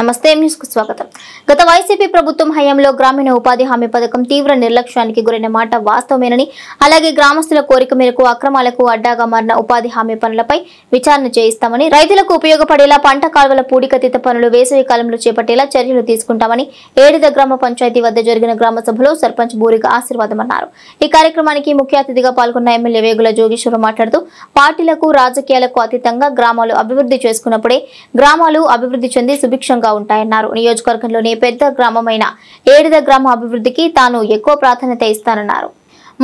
నమస్తే న్యూస్ కు స్వాగతం. గత వైసీపీ ప్రభుత్వం హయాంలో గ్రామీణ ఉపాధి హామీ పథకం తీవ్ర నిర్లక్ష్యానికి గురైన మాట వాస్తవమేనని, అలాగే గ్రామస్తుల కోరిక మేరకు అక్రమాలకు అడ్డాగా మారిన ఉపాధి హామీ పనులపై విచారణ చేయిస్తామని, రైతులకు ఉపయోగపడేలా పంట కాలువల పూడికతీత పనులు వేసవి కాలంలో చేపట్టేలా చర్యలు తీసుకుంటామని ఏడిద గ్రామ పంచాయతీ వద్ద జరిగిన గ్రామ సభలో సర్పంచ్ బూరిగా ఆశీర్వాదమన్నారు. ఈ కార్యక్రమానికి ముఖ్య అతిథిగా పాల్గొన్న ఎమ్మెల్యే వేగుల జోగేశ్వరరావు మాట్లాడుతూ, పార్టీలకు రాజకీయాలకు అతీతంగా గ్రామాలు అభివృద్ధి చేసుకున్నప్పుడే గ్రామాలు అభివృద్ధి చెంది సుభిక్షంగా ఉంటాయన్నారు. నియోజకవర్గంలోని పెద్ద గ్రామమైన ఏడిద గ్రామ అభివృద్ధికి తాను ఎక్కువ ప్రాధాన్యత ఇస్తానన్నారు.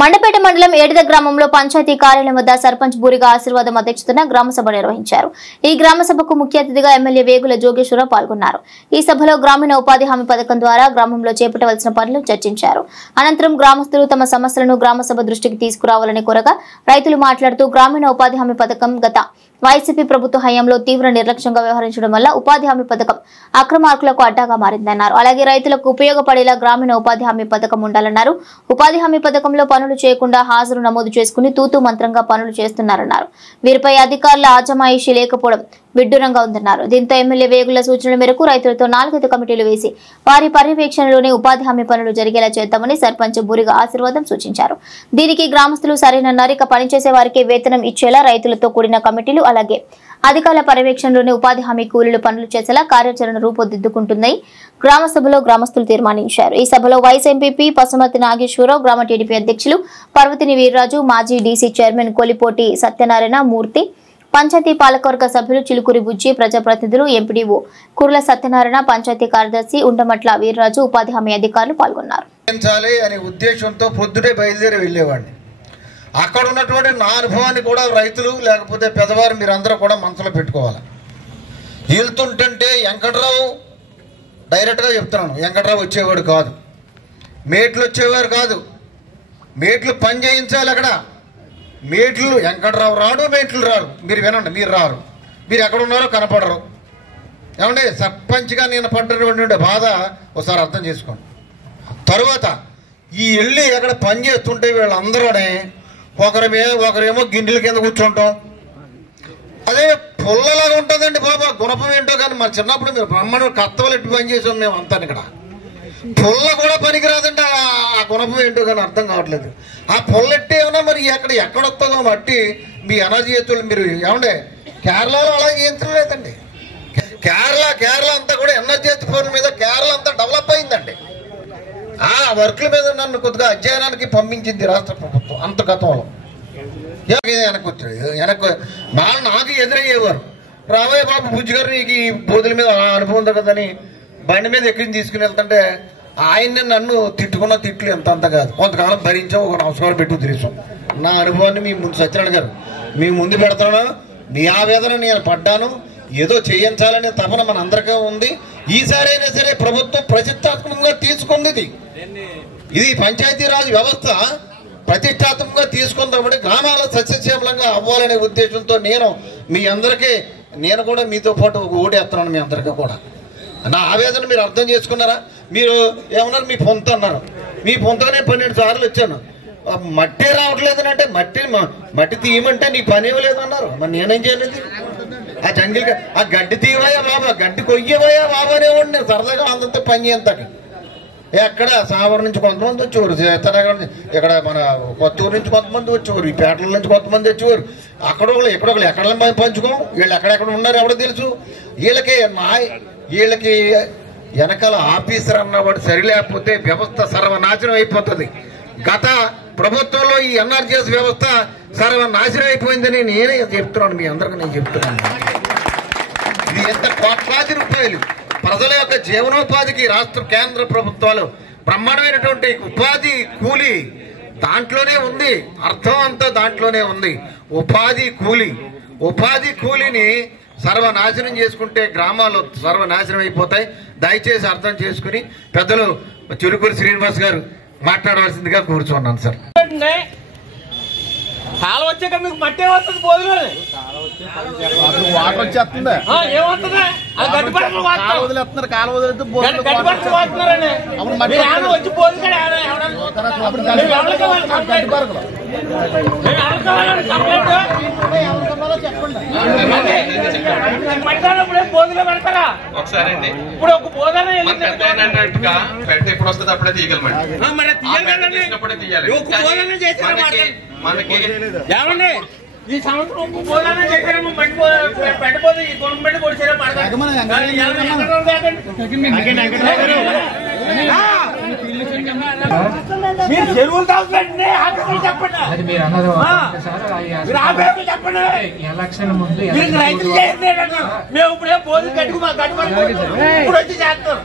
మండపేట మండలం ఏడిద గ్రామంలో పంచాయతీ కార్యాలయం వద్ద సర్పంచ్ బూరిగా ఆశీర్వాదం అధ్యక్షతన గ్రామ సభ నిర్వహించారు. ఈ గ్రామ సభకు ముఖ్య అతిథిగా ఎమ్మెల్యే వేగుల జోగేశ్వరరావు పాల్గొన్నారు. ఈ సభలో గ్రామీణ ఉపాధి హామీ పథకం ద్వారా గ్రామంలో చేపట్టవలసిన పనులు చర్చించారు. అనంతరం గ్రామస్తులు తమ సమస్యలను గ్రామ సభ దృష్టికి తీసుకురావాలని కోరగా, రైతులు మాట్లాడుతూ గ్రామీణ ఉపాధి హామీ పథకం గత వైసీపీ ప్రభుత్వ హయాంలో తీవ్ర నిర్లక్ష్యంగా వ్యవహరించడం వల్ల ఉపాధి హామీ పథకం అక్రమార్కులకు అడ్డాగా మారిందన్నారు. అలాగే రైతులకు ఉపయోగపడేలా గ్రామీణ ఉపాధి హామీ పథకం ఉండాలన్నారు. ఉపాధి హామీ పథకంలో పనులు చేయకుండా హాజరు నమోదు చేసుకుని తూతూ మంత్రంగా పనులు చేస్తున్నారన్నారు. వీరిపై అధికారుల ఆజమాయిషీ లేకపోవడం విడ్డూరంగా ఉందన్నారు. దీంతో ఎమ్మెల్యే వేగుల సూచనల మేరకు రైతులతో 4 కమిటీలు వేసి వారి పర్యవేక్షణలోనే ఉపాధి హామీ పనులు జరిగేలా చేద్దామని సర్పంచ్ బూరిగా ఆశీర్వాదం సూచించారు. దీనికి గ్రామస్తులు సరేనన్నారు. ఇక పనిచేసే వారికి వేతనం ఇచ్చేలా రైతులతో కూడిన కమిటీలు, అలాగే అధికారుల పర్యవేక్షణలోనే ఉపాధి హామీ కూలీలు పనులు చేసేలా కార్యాచరణ రూపొందిద్దుకుంటుందని గ్రామ సభలో గ్రామస్తులు తీర్మానించారు. ఈ సభలో వైస్ ఎంపీపీ పసుమర్తి నాగేశ్వరరావు, గ్రామ టీడీపీ అధ్యక్షులు పర్వతిని వీర్రాజు, మాజీ డీసీ చైర్మన్ కోలిపోటి సత్యనారాయణ మూర్తి, పంచాయతీ పాలకవర్గ సభ్యులు చిలుకూరి బుజ్జి, ప్రజాప్రతినిధులు, ఎంపీడీఓ కుర్ల సత్యనారాయణ, పంచాయతీ కార్యదర్శి ఉండమట్ల వీర్రాజు, ఉపాధి హామీ అధికారులు పాల్గొన్నారు. అనే ఉద్దేశంతో పొద్దునే బయలుదేరి వెళ్ళేవాడిని. అక్కడ ఉన్నటువంటి నా అనుభవాన్ని కూడా రైతులు లేకపోతే పెద్దవారు మీరందరూ కూడా మనసులో పెట్టుకోవాలి. వెళ్తుంటే వెంకట్రావు డైరెక్ట్గా చెప్తున్నాను, వెంకట్రావు వచ్చేవాడు కాదు, మేట్లు వచ్చేవారు కాదు. మేట్లు పని చేయించాలి. అక్కడ మేట్లు వెంకట్రావు రాడు, మేట్లు రారు. మీరు వినండి, మీరు రారు, మీరు ఎక్కడ ఉన్నారో కనపడరు. ఏమంటే సర్పంచ్గా నేను పడ్డటువంటి బాధ ఒకసారి అర్థం చేసుకోండి. తరువాత ఈ వెళ్ళి ఎక్కడ పని చేస్తుంటే వీళ్ళందరూనే ఒకరేమో గిన్నెల కింద కూర్చుంటాం. అదే పుల్లలాగా ఉంటుందండి బాబా, గుణపం ఏంటో. కానీ మా చిన్నప్పుడు మీరు బ్రహ్మణ కత్తవలు ఎట్టి పని చేసాం మేము అంతా. ఇక్కడ పుల్ల కూడా పనికిరాదండి. ఆ గుణపం ఏంటో కానీ అర్థం కావట్లేదు. ఆ పుల్లెట్టి ఏమన్నా మరి ఎక్కడొస్తుందో మట్టి మీ అనాజీతులు మీరు ఏమండే కేరళలో అలా చేయించలేదండి. కేరళ అంతా కూడా ఎనర్జీ ఫోన్ మీద కేరళ అంతా డెవలప్ అయిందండి. ఆ వర్క్ల మీద నన్ను కొద్దిగా అధ్యయనానికి పంపించింది రాష్ట్ర ప్రభుత్వం. అంత గతంలో వెనక్కి వచ్చాడు. నాకు ఎదురయ్యేవారు, రాబోయే బాబు బుజ్జిగారు నీకు ఈ బోధుల మీద అనుభవం ఉంది కదని బండి మీద ఎక్కించి తీసుకుని వెళ్తుంటే ఆయన్ని నన్ను తిట్టుకున్న తిట్లు ఎంత కాదు. కొంతకాలం భరించాం, ఒక నమస్కారం పెట్టు తిరిగాం. నా అనుభవాన్ని మీ ముందు సత్యనారాయణ గారు మీ ముందు పెడతాను. మీ ఆవేదన నేను పడ్డాను. ఏదో చేయించాలనే తపన మన అందరికీ ఉంది. ఈసారి అయినా సరే ప్రభుత్వం ప్రతిష్టాత్మకంగా తీసుకుంది. ఇది పంచాయతీరాజ్ వ్యవస్థ ప్రతిష్టాత్మకంగా తీసుకుందామంటే గ్రామాల సస్యశ్యామలంగా అవ్వాలనే ఉద్దేశంతో మీ అందరికీ నేను కూడా మీతో పాటు ఓటేస్తున్నాను. మీ అందరికీ కూడా నా ఆవేదన మీరు అర్థం చేసుకున్నారా? మీరు ఏమన్నారు, మీ పొంత అన్నారు. మీ పొంతనే 12 సార్లు వచ్చాను. మట్టే రావట్లేదని అంటే మట్టి తీయమంటే నీ పని ఇవ్వలేదు అన్నారు. మరి నేనేం చేయలేదు? ఆ జంగిల్ ఆ గడ్డి తీయవయా బాబా, గడ్డి కొయ్యవయా బాబా అనేవాడు. నేను సరదాగా అందరితో పని చేస్తాను. ఎక్కడ సావర్ నుంచి కొంతమంది వచ్చేవారు, సీతానగర్ ఇక్కడ మన కొత్తూరు నుంచి కొంతమంది వచ్చేవారు, ఈ పేటల నుంచి కొంతమంది వచ్చేవారు. అక్కడొకళ్ళు ఎక్కడొకళ్ళు ఎక్కడ పంచుకోం. వీళ్ళు ఎక్కడెక్కడ ఉన్నారు ఎవడో తెలుసు. వీళ్ళకి వెనకాల ఆఫీసర్ అన్నవాడు సరిలేకపోతే వ్యవస్థ సర్వనాశనం అయిపోతుంది. గత ప్రభుత్వంలో ఈ ఎన్ఆర్జీఎస్ వ్యవస్థ సర్వనాశనం అయిపోయిందని నేనే చెప్తున్నాను. మీ అందరికీ నేను చెప్తున్నాను. ఇది ఎంత కోట్లాది రూపాయలు ప్రజల యొక్క జీవనోపాధికి రాష్ట్ర కేంద్ర ప్రభుత్వాలు బ్రహ్మాండమైనటువంటి ఉపాధి కూలీ దాంట్లోనే ఉంది. అర్థం అంతా దాంట్లోనే ఉంది. ఉపాధి కూలీని సర్వనాశనం చేసుకుంటే గ్రామాలు సర్వనాశనం అయిపోతాయి. దయచేసి అర్థం చేసుకుని పెద్దలు చిలుకూరి శ్రీనివాస్ గారు మాట్లాడవలసిందిగా కూర్చున్నాను. సార్ కాలు వచ్చాక మీకు మట్టే వస్తుంది బోధులు వాటర్ వచ్చేస్తుంది వదిలేస్తున్నారు కాలు వదిలేస్తే ఒకసారి అండి ఇప్పుడు ఒక బోధన ఎప్పుడు వస్తుంది అప్పుడే తీయగలమండి తీయాలి మనకి ఈ సంవత్సరం ఒక్క బోధన చేశారేమో పెట్టబోదు ఈ గవర్నమెంట్ కొడిచారా మీరు చెరువులు తాగుతుంటే చెప్పండి చెప్పండి మేము ఇప్పుడే బోధన కట్టుకు మా కట్టుబడి ఇప్పుడు వచ్చి చేస్తాం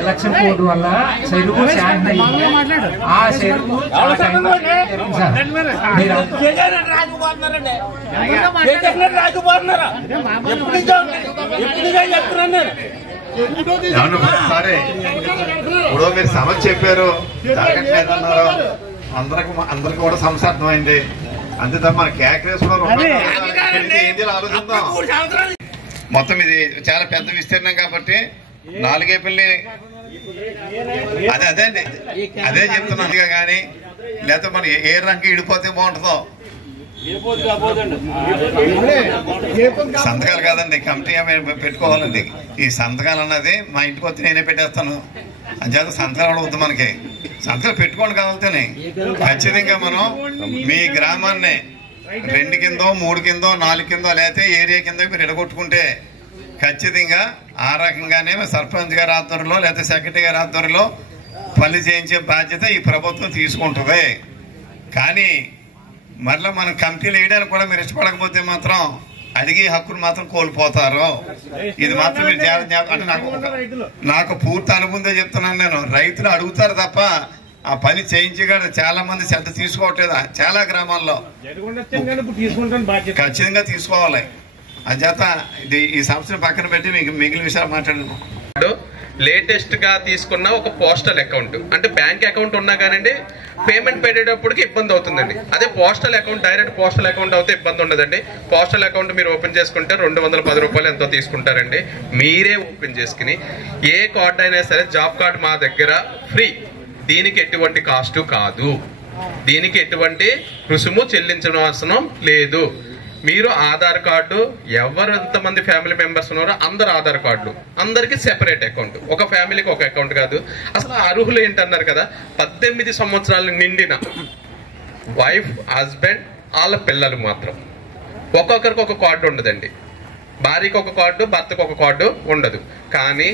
ఎలక్షన్ కోడ్ వల్ల చెరువు ఆ చెరువు రాజుపోతున్నారా సరే ఇప్పుడు మీరు సమస్య చెప్పారు జరగట్లేదన్నారు అందరికి కూడా సమస్య అర్థమైంది అంతే తప్ప మన కేకరేశ్వరం ఆలోచిద్దాం మొత్తం ఇది చాలా పెద్ద విస్తీర్ణం కాబట్టి 4 ఏప్రిల్ని అదే అండి అదే చెప్తున్నాను కానీ లేకపోతే మన ఏ రంగు ఇడిపోతే బాగుంటుందో సంతకాలు కాదండి కమిటీ పెట్టుకోవాలండి ఈ సంతకాలు అన్నది మా ఇంటికి వచ్చి నేనే పెట్టేస్తాను అంచేత సంతకాలు వద్దు మనకి సంతకాలు పెట్టుకోండి కావాలని ఖచ్చితంగా మనం మీ గ్రామాన్ని 2 కిందో 3 కిందో 4 కిందో లేకపోతే ఏరియా కింద మీరు ఎడగొట్టుకుంటే ఖచ్చితంగా ఆ రకంగానే సర్పంచ్ గారి ఆధ్వర్యంలో లేకపోతే సెక్రటరీ గారి ఆధ్వర్యంలో పని చేయించే బాధ్యత ఈ ప్రభుత్వం తీసుకుంటుంది. కానీ మరలా మనం కమిటీలు వేయడానికి కూడా మీరు ఇష్టపడకపోతే మాత్రం అడిగే హక్కును మాత్రం కోల్పోతారు. ఇది మాత్రం మీరు అంటే నాకు పూర్తి అనుభవంతో చెప్తున్నాను. నేను రైతులు అడుగుతారు తప్ప ఆ పని చేయించగలరు. చాలా మంది శ్రద్ధ తీసుకోవట్లేదు. చాలా గ్రామాల్లో ఖచ్చితంగా తీసుకోవాలి. అంచేత ఇది ఈ సంవత్సరం పక్కన పెట్టి మీకు మిగిలిన విషయాలు మాట్లాడను. లేటెస్ట్ గా తీసుకున్న ఒక పోస్టల్ అకౌంట్ అంటే బ్యాంక్ అకౌంట్ ఉన్నా కానండి పేమెంట్ పెట్టేటప్పటికి ఇబ్బంది అవుతుందండి. అదే postal account direct postal account అయితే ఇబ్బంది ఉండదండి. పోస్టల్ అకౌంట్ మీరు ఓపెన్ చేసుకుంటే 210 రూపాయలు ఎంతో తీసుకుంటారండి. మీరే ఓపెన్ చేసుకుని ఏ కార్డు అయినా సరే జాబ్ కార్డు మా దగ్గర ఫ్రీ. దీనికి ఎటువంటి కాస్ట్ కాదు. దీనికి ఎటువంటి రుసుము చెల్లించవలసిన లేదు. మీరు ఆధార్ కార్డు ఎంతమంది ఫ్యామిలీ మెంబర్స్ ఉన్నారో అందరు ఆధార్ కార్డులు అందరికి సెపరేట్ అకౌంట్. ఒక ఫ్యామిలీకి ఒక అకౌంట్ కాదు. అసలు అర్హులు ఏంటన్నారు కదా 18 సంవత్సరాలు నిండిన వైఫ్ హస్బెండ్ వాళ్ళ పిల్లలు మాత్రం ఒక్కొక్కరికి ఒక కార్డు ఉండదండి. భార్యకి ఒక కార్డు భర్తకు ఒక కార్డు ఉండదు. కానీ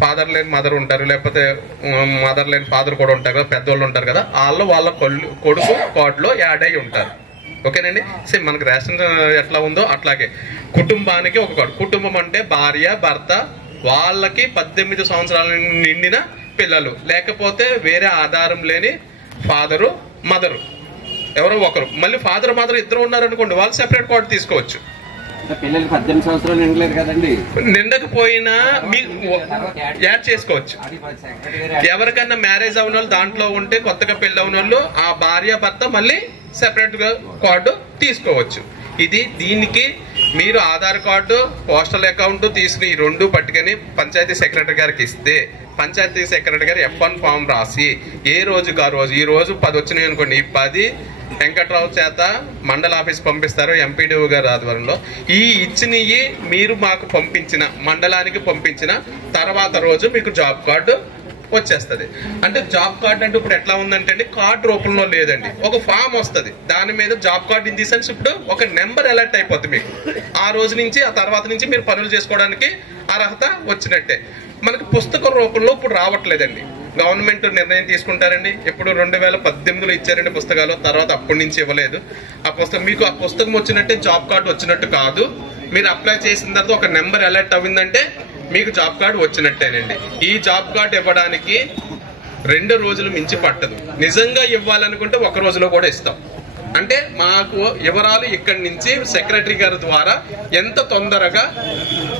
ఫాదర్ లేని మదర్ ఉంటారు, లేకపోతే మదర్ లేని ఫాదర్ కూడా ఉంటారు కదా, పెద్దోళ్ళు ఉంటారు కదా, వాళ్ళ కొడుకు కార్డులో యాడ్ అయి ఉంటారు. ఓకేనండి. సేమ్ మనకు రేషన్ ఎట్లా ఉందో అట్లాగే కుటుంబానికి ఒక కార్డు. కుటుంబం అంటే భార్య భర్త వాళ్ళకి 18 సంవత్సరాలు నిండిన పిల్లలు, లేకపోతే వేరే ఆధారం లేని ఫాదరు మదరు ఎవరో ఒకరు. మళ్ళీ ఫాదర్ మదర్ ఇద్దరు ఉన్నారనుకోండి వాళ్ళు సెపరేట్ కార్డు తీసుకోవచ్చు. పిల్లలు 18 సంవత్సరాలు నిండలేదు కదండి. నిండకపోయినా మీకు యాడ్ చేసుకోవచ్చు. ఎవరికన్నా మ్యారేజ్ అయిన వాళ్ళు దాంట్లో ఉంటే కొత్తగా పెళ్లి అయిన వాళ్ళు ఆ భార్య భర్త మళ్ళీ సెపరేట్ గా కార్డు తీసుకోవచ్చు. దీనికి మీరు ఆధార్ కార్డు పోస్టల్ అకౌంట్ తీసుకుని ఈ 2 పట్టుకొని పంచాయతీ సెక్రటరీ గారికి ఇస్తే పంచాయతీ సెక్రటరీ గారు F1 ఫామ్ రాసి ఏ రోజుకి ఆ రోజు ఈ రోజు 10 వచ్చినాయి అనుకోండి, ఈ 10 వెంకట్రావు చేత మండల ఆఫీస్ పంపిస్తారు ఎంపీడీఓ గారి ఆధ్వర్యంలో. ఈ ఇచ్చినవి మీరు మాకు పంపించిన మండలానికి పంపించిన తర్వాత రోజు మీకు జాబ్ కార్డు వచ్చేస్తుంది. అంటే జాబ్ కార్డు అంటే ఇప్పుడు ఎట్లా ఉందంటే అండి కార్డు రూపంలో లేదండి, ఒక ఫామ్ వస్తుంది. దాని మీద job card in the sense ఇప్పుడు ఒక నెంబర్ అలర్ట్ అయిపోతుంది మీకు. ఆ రోజు నుంచి ఆ తర్వాత నుంచి మీరు పనులు చేసుకోవడానికి అర్హత వచ్చినట్టే. మనకి పుస్తకం రూపంలో ఇప్పుడు రావట్లేదండి. గవర్నమెంట్ నిర్ణయం తీసుకుంటారండి. ఇప్పుడు 2018లో ఇచ్చారండి పుస్తకాలు, తర్వాత అప్పటి నుంచి ఇవ్వలేదు. ఆ పుస్తకం వచ్చినట్టే జాబ్ కార్డు వచ్చినట్టు కాదు. మీరు అప్లై చేసిన తర్వాత ఒక నెంబర్ అలర్ట్ అవ్విందంటే మీకు జాబ్ కార్డు వచ్చినట్టేనండి. ఈ జాబ్ కార్డు ఇవ్వడానికి 2 రోజులు మించి పట్టదు. నిజంగా ఇవ్వాలనుకుంటే 1 రోజులో కూడా ఇస్తాం. అంటే మాకు వివరాలు ఇక్కడి నుంచి సెక్రటరీ గారి ద్వారా ఎంత తొందరగా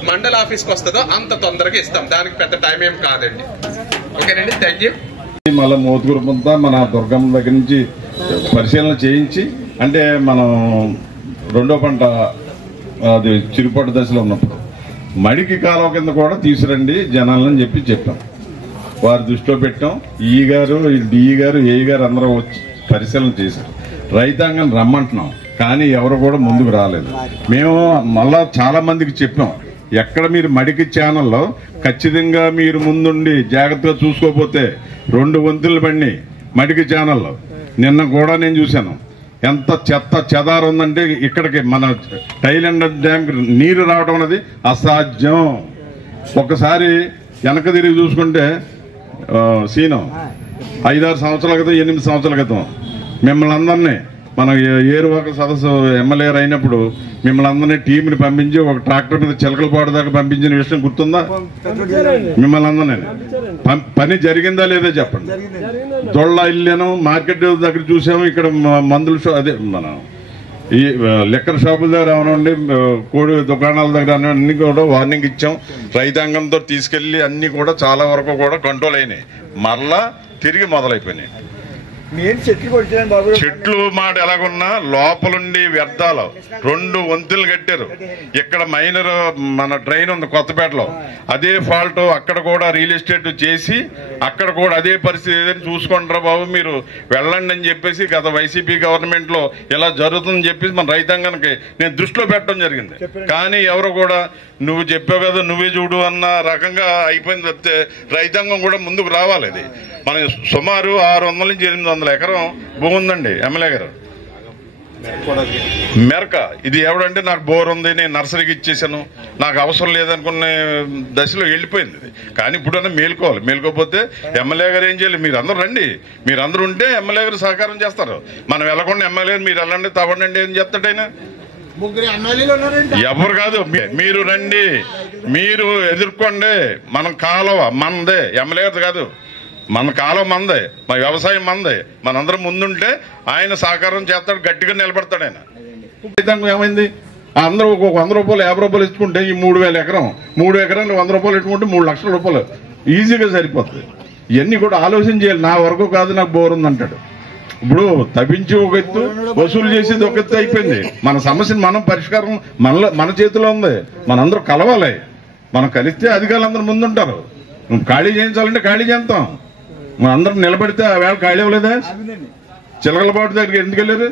మండల ఆఫీస్కి వస్తుందో అంత తొందరగా ఇస్తాం. దానికి పెద్ద టైం ఏం కాదండి. ఓకేనండి, థ్యాంక్ యూ. మళ్ళీ మోతుగురు మన దుర్గమ్మ దగ్గర నుంచి పరిశీలన చేయించి అంటే మనం రెండో పంట అది చిరుపట్టు దశలో ఉన్నప్పుడు మడికి కాలువ కింద కూడా తీసురండి జనాలని చెప్పాం. వారి దృష్టిలో పెట్టాం. ఈ గారు డిఈ గారు ఏఈ గారు అందరూ వచ్చి పరిశీలన చేశారు. రైతాంగం రమ్మంటున్నాం, కానీ ఎవరు కూడా ముందుకు రాలేదు. మేము మళ్ళా చాలా మందికి చెప్పాం, ఎక్కడ మీరు మడికి ఛానల్లో ఖచ్చితంగా మీరు ముందుండి జాగ్రత్తగా చూసుకోకపోతే 2 వంతులు బండి మడికి ఛానల్లో నిన్న కూడా నేను చూశాను. ఎంత చెత్త చెదారు ఉందంటే ఇక్కడికి మన టైలెండ్ డ్యామ్కి నీరు రావడం అనేది అసాధ్యం. ఒకసారి వెనక తిరిగి చూసుకుంటే సీనం 5-6 సంవత్సరాల క్రితం 8 సంవత్సరాల క్రితం మిమ్మల్ని అందరినీ మన ఏరువాక సదస్సు ఎమ్మెల్యే అయినప్పుడు మిమ్మల్ని అందరినీ టీంని పంపించి ఒక ట్రాక్టర్ మీద చిలకలపాడు దాకా పంపించిన విషయం గుర్తుందా? మిమ్మల్ని అందరినీ పని జరిగిందా లేదా చెప్పండి. దొళ్ళ ఇల్లేను మార్కెట్ దగ్గర చూసాము. ఇక్కడ మందుల అదే మన ఈ లిక్కర్ షాపుల దగ్గర అవనండి, కోడి దుకాణాల దగ్గర అన్ని కూడా వార్నింగ్ ఇచ్చాం. రైతాంగంతో తీసుకెళ్లి అన్ని కూడా చాలా వరకు కూడా కంట్రోల్ అయినాయి. మరలా తిరిగి మొదలైపోయినాయి. చెట్లు మాట ఎలాగున్నా లోపలుండి వ్యర్థాలు 2 వంతులు కట్టారు. ఇక్కడ మైనర్ మన ట్రైన్ ఉంది కొత్తపేటలో, అదే ఫాల్ట్ అక్కడ కూడా రియల్ ఎస్టేట్ చేసి అక్కడ కూడా అదే పరిస్థితి చూసుకుంటారా బాబు మీరు వెళ్ళండి అని చెప్పేసి గత వైసీపీ గవర్నమెంట్ లో ఇలా జరుగుతుందని చెప్పేసి మన రైతాంగానికి నేను దృష్టిలో పెట్టడం జరిగింది. కానీ ఎవరు కూడా నువ్వు చెప్పావు కదా నువ్వే చూడు అన్న రకంగా అయిపోయింది తప్పితే రైతాంగం కూడా ముందుకు రావాలి. అది మన సుమారు 600 నుంచి 800 ఎకరం భూమి ఉందండి ఎమ్మెల్యే గారు. మెరక ఇది ఎవడంటే నాకు బోర్ ఉంది, నేను నర్సరీకి ఇచ్చేసాను, నాకు అవసరం లేదనుకునే దశలో వెళ్ళిపోయింది ఇది. కానీ ఇప్పుడన్నా మేలుకోవాలి. మేలుకోకపోతే ఎమ్మెల్యే గారు ఏం చేయాలి? మీరు అందరూ రండి, మీరు అందరూ ఉంటే ఎమ్మెల్యే గారు సహకారం చేస్తారు. మనం వెళ్ళకుండా ఎమ్మెల్యే గారు మీరు వెళ్ళండి తవ్వండి ఏం చెప్తాడైనా? ఎవరు కాదు, మీరు రండి, మీరు ఎదుర్కోండి. మనం కాలువ మనదే, ఎమ్మెల్యే గారు కాదు, మన కాలం మందే, మన వ్యవసాయం మందే. మనందరం ముందుంటే ఆయన సహకారం చేస్తాడు, గట్టిగా నిలబడతాడు ఆయన. రైతాంగం ఏమైంది? అందరూ ఒక 100 రూపాయలు 50 రూపాయలు ఇచ్చుకుంటే ఈ 3000 ఎకరం 3 ఎకరాలు 100 రూపాయలు ఇట్టుకుంటే 3 లక్షల రూపాయలు ఈజీగా సరిపోతుంది. ఇవన్నీ కూడా ఆలోచన చేయాలి. నా వరకు కాదు నాకు బోర్ ఉందంటాడు. ఇప్పుడు తప్పించి ఒక ఎత్తు, వసూలు చేసేది ఒక ఎత్తు అయిపోయింది. మన సమస్యను మనం పరిష్కారం మన చేతిలో ఉంది. మనందరూ కలవాలి. మనం కలిస్తే అధికారులందరూ ముందుంటారు. ఖాళీ చేయించాలంటే ఖాళీ చేస్తాం. మన అందరం నిలబడితే ఆ వేళ ఖాళీ అవ్వలేదా? చిలకలపాటు దగ్గరికి ఎందుకు వెళ్ళారు?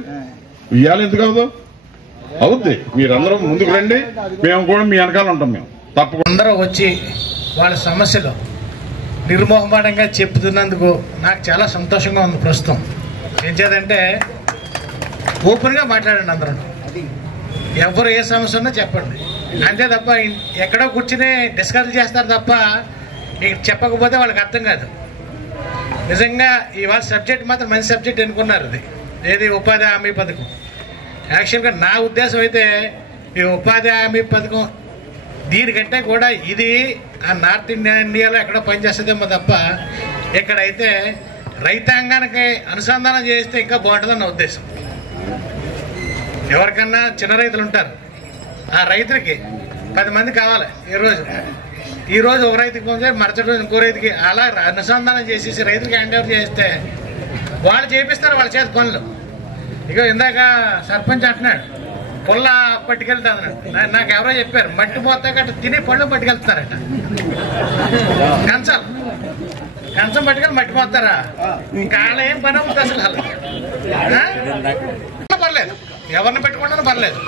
ఇవ్వాలి ఎందుకు అవ్వదు? అవుద్ది. మీరందరూ ముందుకు రండి, మేము కూడా మీ వెనకాల ఉంటాం. మేము తప్పకుండా అందరూ వచ్చి వాళ్ళ సమస్యలు నిర్మోహమాటంగా చెప్తున్నందుకు నాకు చాలా సంతోషంగా ఉంది. ప్రస్తుతం ఏం చేద్దంటే ఓపెన్గా మాట్లాడండి అందరూ. ఎవరు ఏ సమస్య ఉన్నా చెప్పండి, అంతే తప్ప ఎక్కడో కూర్చుని డిస్కస్ చేస్తారు తప్ప చెప్పకపోతే వాళ్ళకి అర్థం కాదు. నిజంగా ఇవాళ సబ్జెక్ట్ మాత్రం మంచి సబ్జెక్ట్ ఎన్నుకున్నారు. ఇది ఏది ఉపాధి హామీ పథకం. యాక్చువల్గా నా ఉద్దేశం అయితే ఈ ఉపాధి హామీ పథకం దీనికంటే కూడా ఇది ఆ నార్త్ ఇండియాలో ఎక్కడో పనిచేస్తుందేమో తప్ప ఇక్కడైతే రైతాంగానికి అనుసంధానం చేస్తే ఇంకా బాగుంటుందని నా ఉద్దేశం. ఎవరికన్నా చిన్న రైతులు ఉంటారు, ఆ రైతులకి 10 మంది కావాలి. ఈరోజు ఒక రైతుకి పోతే మరుసటి రోజు ఇంకో రైతుకి అలా అనుసంధానం చేసేసి రైతులకి హ్యాండ్ ఓవర్ చేస్తే వాళ్ళు చేపిస్తారు వాళ్ళ చేతి పనులు. ఇక ఇందాక సర్పంచ్ అంటున్నాడు పొల్ల పట్టుకెళ్తా అన్నాడు. నాకు ఎవరో చెప్పారు మట్టి పోతా గట్ట తినే పళ్ళు పట్టుకెళ్తారట. కంచం పట్టుకెళ్ళి మట్టి పోతారా? ఇంకా వాళ్ళ ఏం పని అవుతుంది అసలు? పర్లేదు, ఎవరిని పెట్టుకున్నా పర్లేదు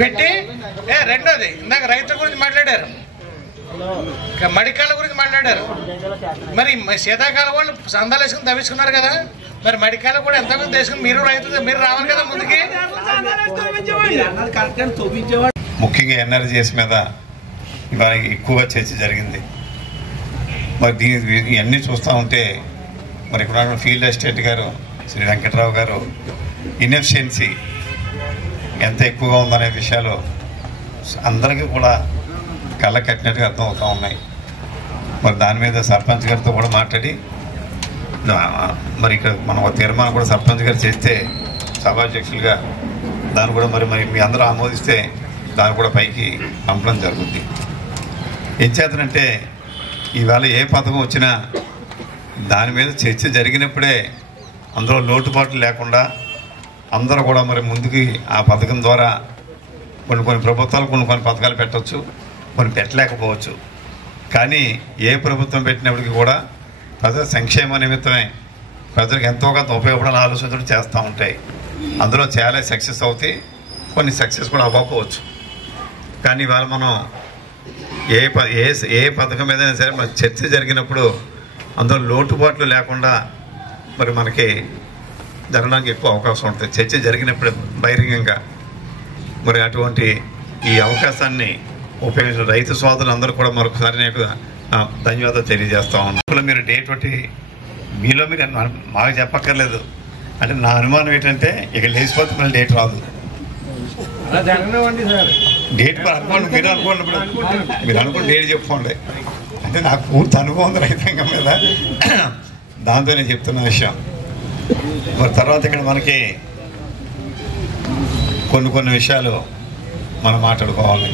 పెట్టి. రెండోది ఇందాక రైతుల గురించి మాట్లాడారు, మడికాళ్ళ గురించి మాట్లాడారు. మరి శీతాకాలం వాళ్ళు సందాలు వేసుకుని తవ్వించుకున్నారు కదా, మరి మడికాయలు కూడా ఎంతమంది తీసుకుని మీరు రైతులు మీరు రావాలి కదా ముందుకి. ముఖ్యంగా ఎన్ఆర్జీఎస్ మీద ఇవాళ ఎక్కువగా చర్చ జరిగింది. మరి ఇవన్నీ చూస్తూ ఉంటే మరి ఇక్కడ ఫీల్డ్ అసిస్టెంట్ గారు శ్రీ వెంకట్రావు గారు ఇన్ఎఫిషియన్సీ ఎంత ఎక్కువగా ఉందనే విషయాలు అందరికీ కూడా కళ్ళ కట్టినట్టుగా అర్థమవుతూ ఉన్నాయి. మరి దాని మీద సర్పంచ్ గారితో కూడా మాట్లాడి మరి ఇక్కడ మనం ఒక తీర్మానం కూడా సర్పంచ్ గారు చేస్తే సభాధ్యక్షులుగా దాన్ని కూడా మరి మీ అందరూ ఆమోదిస్తే దాన్ని కూడా పైకి పంపడం జరుగుద్ది. ఏం చేతనంటే ఈవేళ ఏ పథకం వచ్చినా దాని మీద చర్చ జరిగినప్పుడే అందులో లోటుపాట్లు లేకుండా అందరూ కూడా మరి ముందుకి ఆ పథకం ద్వారా కొన్ని ప్రభుత్వాలు కొన్ని పథకాలు పెట్టవచ్చు, కొన్ని పెట్టలేకపోవచ్చు. కానీ ఏ ప్రభుత్వం పెట్టినప్పటికీ కూడా ప్రజల సంక్షేమ నిమిత్తమే ప్రజలకు ఎంతో కొంత ఉపయోగపడాలని ఆలోచనలు చేస్తూ ఉంటాయి. అందులో చాలా సక్సెస్ అవుతాయి, కొన్ని సక్సెస్ కూడా అవ్వకపోవచ్చు. కానీ ఇవాళ మనం ఏ పథకం ఏదైనా సరే మన చర్చ జరిగినప్పుడు అందులో లోటుపాట్లు లేకుండా మరి మనకి జరగడానికి ఎక్కువ అవకాశం ఉంటుంది. చర్చ జరిగినప్పుడు బహిరంగంగా మరి అటువంటి ఈ అవకాశాన్ని ఉపయోగించిన రైతు సోదరులందరూ కూడా మరొకసారి నేను ధన్యవాదాలు తెలియజేస్తా ఉన్నాను. మీరు డేట్ ఒకటి మీలో మీరు మాకు చెప్పక్కర్లేదు. అంటే నా అనుమానం ఏంటంటే ఇక లేచిపోతే మళ్ళీ డేట్ రాదు. డేట్ అనుకోండి, మీరు అనుకున్నప్పుడు మీరు అనుకున్న డేట్ చెప్పుకోండి. అంటే నాకు పూర్తి అనుభవం ఉంది రైతాంగం మీద, దాంతో నేను చెప్తున్న విషయం. మరి తర్వాత ఇక్కడ మనకి కొన్ని విషయాలు మనం మాట్లాడుకోవాలి.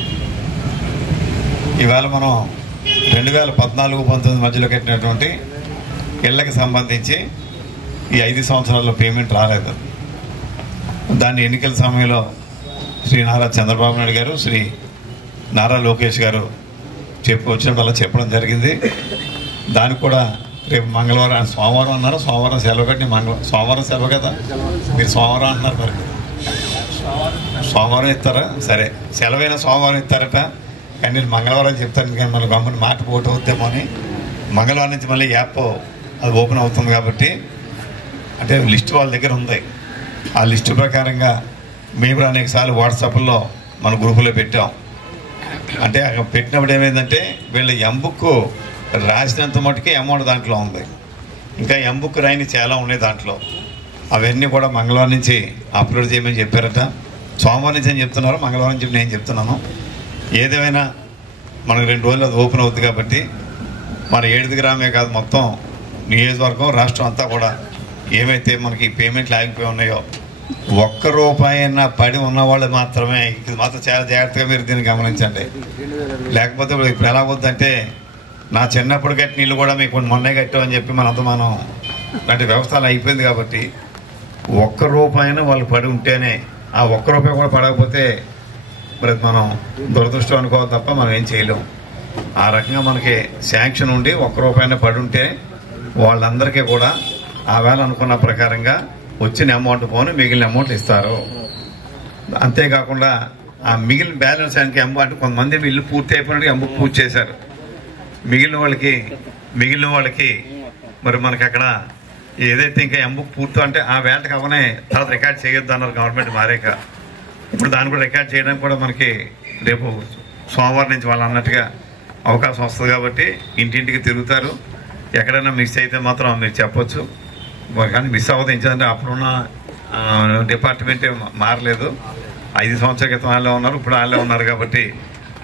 ఇవాళ మనం 2014-19 మధ్యలో కట్టినటువంటి ఇళ్ళకి సంబంధించి ఈ 5 సంవత్సరాల్లో పేమెంట్ రాలేదు. దాన్ని ఎన్నికల సమయంలో శ్రీ నారా చంద్రబాబు నాయుడు గారు, శ్రీ నారా లోకేష్ గారు వచ్చినప్పుడు అలా చెప్పడం జరిగింది. దానికి కూడా రేపు మంగళవారం, సోమవారం అన్నారు, సోమవారం సెలవు కట్టి సోమవారం సెలవు కదా, మీరు సోమవారం అంటున్నారు. మరి సోమవారం ఇస్తారా? సరే, సెలవైనా సోమవారం ఇస్తారట. కానీ నేను మంగళవారం చెప్తాను, కానీ మన గవర్నమెంట్ మాట పోటీ అవుతామో అని. మంగళవారం నుంచి మళ్ళీ యాప్ అది ఓపెన్ అవుతుంది కాబట్టి, అంటే లిస్ట్ వాళ్ళ దగ్గర ఉంది. ఆ లిస్టు ప్రకారంగా మేము కూడా అనేకసార్లు వాట్సాప్లో మన గ్రూపులో పెట్టాం. అంటే అక్కడ పెట్టినప్పుడు ఏమైందంటే వీళ్ళ ఎంబుక్ రాసినంత మటుకే అమౌంట్ దాంట్లో ఉంది, ఇంకా ఎంబుక్ రాయని చాలా ఉన్నాయి దాంట్లో. అవన్నీ కూడా మంగళవారం నుంచి అప్లోడ్ చేయమని చెప్పారట. సోమవారం నుంచి అని చెప్తున్నారు, మంగళవారం చెప్పి నేను చెప్తున్నాను. ఏదేమైనా మనకు 2 రోజులు అది ఓపెన్ అవుతుంది కాబట్టి మన 7 గ్రామే కాదు, మొత్తం నియోజకవర్గం, రాష్ట్రం అంతా కూడా ఏమైతే మనకి పేమెంట్లు ఆగిపోయి ఉన్నాయో, ₹1 పడి ఉన్నవాళ్ళు మాత్రమే. ఇది మాత్రం చాలా జాగ్రత్తగా మీరు దీన్ని గమనించండి. లేకపోతే ఇప్పుడు ఎలా అవుతుందంటే, నా చిన్నప్పుడు కట్టిన ఇల్లు కూడా మీకు మొన్నే కట్టామని చెప్పి మనం అంటే వ్యవస్థలు అయిపోయింది కాబట్టి ₹1 వాళ్ళు పడి ఉంటేనే, ఆ ₹1 కూడా పడకపోతే మరి మనం దురదృష్టం అనుకోవాలి తప్ప మనం ఏం చేయలేం. ఆ రకంగా మనకి శాంక్షన్ ఉండి ₹1 పడి ఉంటే వాళ్ళందరికీ కూడా ఆ వేళ అనుకున్న ప్రకారంగా వచ్చిన అమౌంట్ పోను మిగిలిన అమౌంట్ ఇస్తారు. అంతేకాకుండా ఆ మిగిలిన బ్యాలెన్స్ అంటే అంటే కొంతమంది ఇల్లు పూర్తి అయిపోయినట్టు ఎంబుక్ పూర్తి చేశారు. మిగిలిన వాళ్ళకి మరి మనకి అక్కడ ఏదైతే ఇంకా ఎంబుక్ పూర్తి అంటే ఆ వేళకి అవనే తర్వాత రికార్డ్ చేయొద్దు అన్నారు గవర్నమెంట్ మారాక. ఇప్పుడు దాన్ని కూడా రికార్డ్ చేయడానికి కూడా మనకి రేపు సోమవారం నుంచి వాళ్ళు అన్నట్టుగా అవకాశం వస్తుంది కాబట్టి ఇంటింటికి తిరుగుతారు. ఎక్కడైనా మిస్ అయితే మాత్రం మీరు చెప్పొచ్చు, కానీ మిస్ అవ్వదు. ఎందుకంటే అప్పుడున్న డిపార్ట్మెంటే మారలేదు. 5 సంవత్సరాల క్రితం వాళ్ళే ఉన్నారు, ఇప్పుడు వాళ్ళే ఉన్నారు కాబట్టి